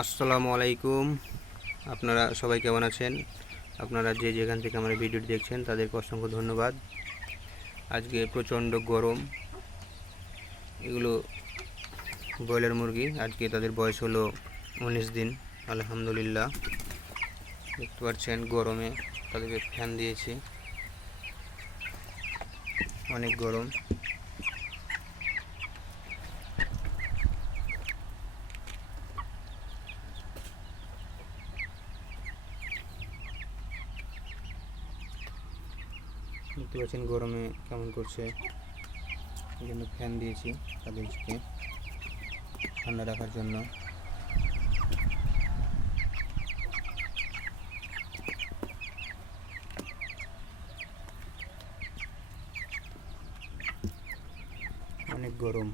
আসসালামু আলাইকুম। আপনারা সবাই কেমন আছেন? আপনারা যে যেখান থেকে আমার ভিডিওটি দেখছেন, তাদেরকে অসংখ্য ধন্যবাদ। আজকে প্রচণ্ড গরম। এগুলো ব্রয়লার মুরগি। আজকে তাদের বয়স হলো উনিশ দিন। আলহামদুলিল্লাহ। দেখতে পাচ্ছেন, গরমে তাদেরকে ফ্যান দিয়েছি। অনেক গরম। দেখতে পাচ্ছেন গরমে কেমন করছে। এই জন্য ফ্যান দিয়েছি তাদেরকে ঠান্ডা রাখার জন্য। অনেক গরম।